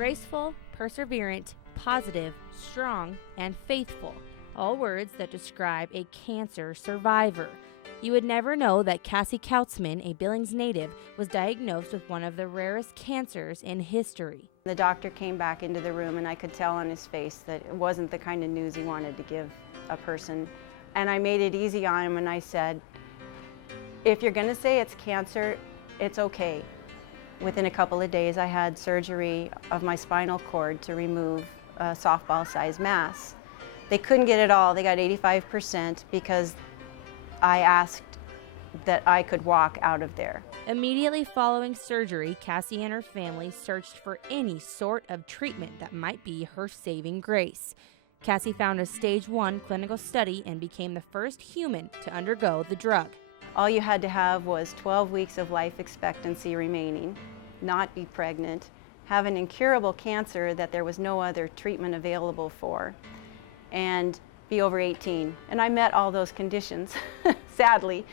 Graceful, perseverant, positive, strong, and faithful. All words that describe a cancer survivor. You would never know that Cassie Kautzman, a Billings native, was diagnosed with one of the rarest cancers in history. The doctor came back into the room and I could tell on his face that it wasn't the kind of news he wanted to give a person. And I made it easy on him and I said, if you're going to say it's cancer, it's okay. Within a couple of days I had surgery of my spinal cord to remove a softball-sized mass. They couldn't get it all. They got 85% because I asked that I could walk out of there. Immediately following surgery, Cassie and her family searched for any sort of treatment that might be her saving grace. Cassie found a stage 1 clinical study and became the first human to undergo the drug. All you had to have was 12 weeks of life expectancy remaining, not be pregnant, have an incurable cancer that there was no other treatment available for, and be over 18. And I met all those conditions, sadly.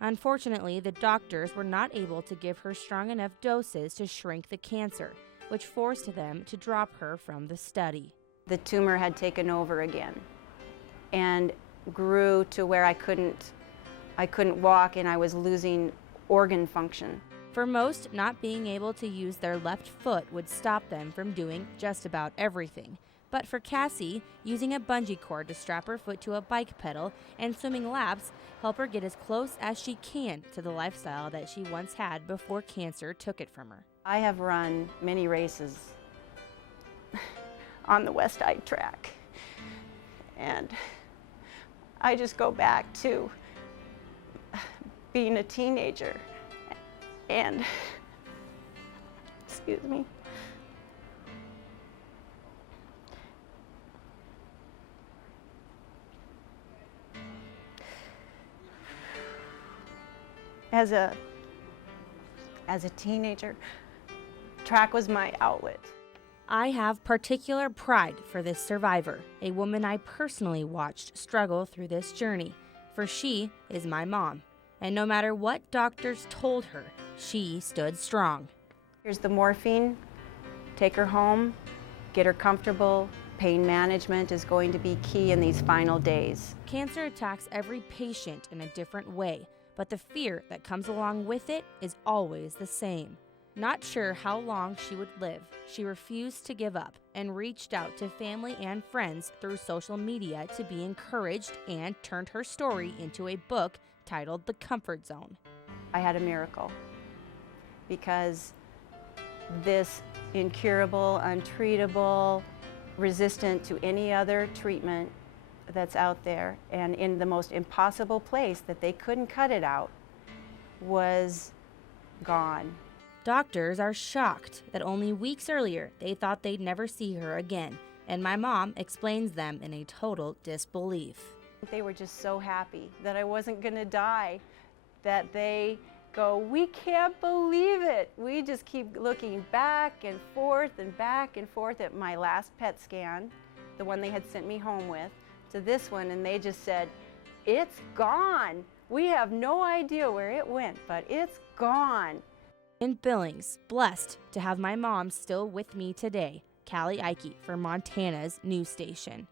Unfortunately, the doctors were not able to give her strong enough doses to shrink the cancer, which forced them to drop her from the study. The tumor had taken over again and grew to where I couldn't walk and I was losing organ function. For most, not being able to use their left foot would stop them from doing just about everything. But for Cassie, using a bungee cord to strap her foot to a bike pedal and swimming laps help her get as close as she can to the lifestyle that she once had before cancer took it from her. I have run many races on the West Side track, and I just go back to being a teenager and, excuse me, as a teenager, track was my outlet. I have particular pride for this survivor, a woman I personally watched struggle through this journey, for she is my mom. And no matter what doctors told her, she stood strong. Here's the morphine. Take her home, get her comfortable. Pain management is going to be key in these final days. Cancer attacks every patient in a different way, but the fear that comes along with it is always the same. Not sure how long she would live, she refused to give up and reached out to family and friends through social media to be encouraged and turned her story into a book titled The Comfort Zone. I had a miracle because this incurable, untreatable, resistant to any other treatment that's out there and in the most impossible place that they couldn't cut it out was gone. Doctors are shocked that only weeks earlier they thought they'd never see her again, and my mom explains them in a total disbelief. They were just so happy that I wasn't going to die, that they go, we can't believe it. We just keep looking back and forth at my last PET scan, the one they had sent me home with, to this one, and they just said, it's gone. We have no idea where it went, but it's gone. In Billings, blessed to have my mom still with me today. Callie Ike for Montana's news station.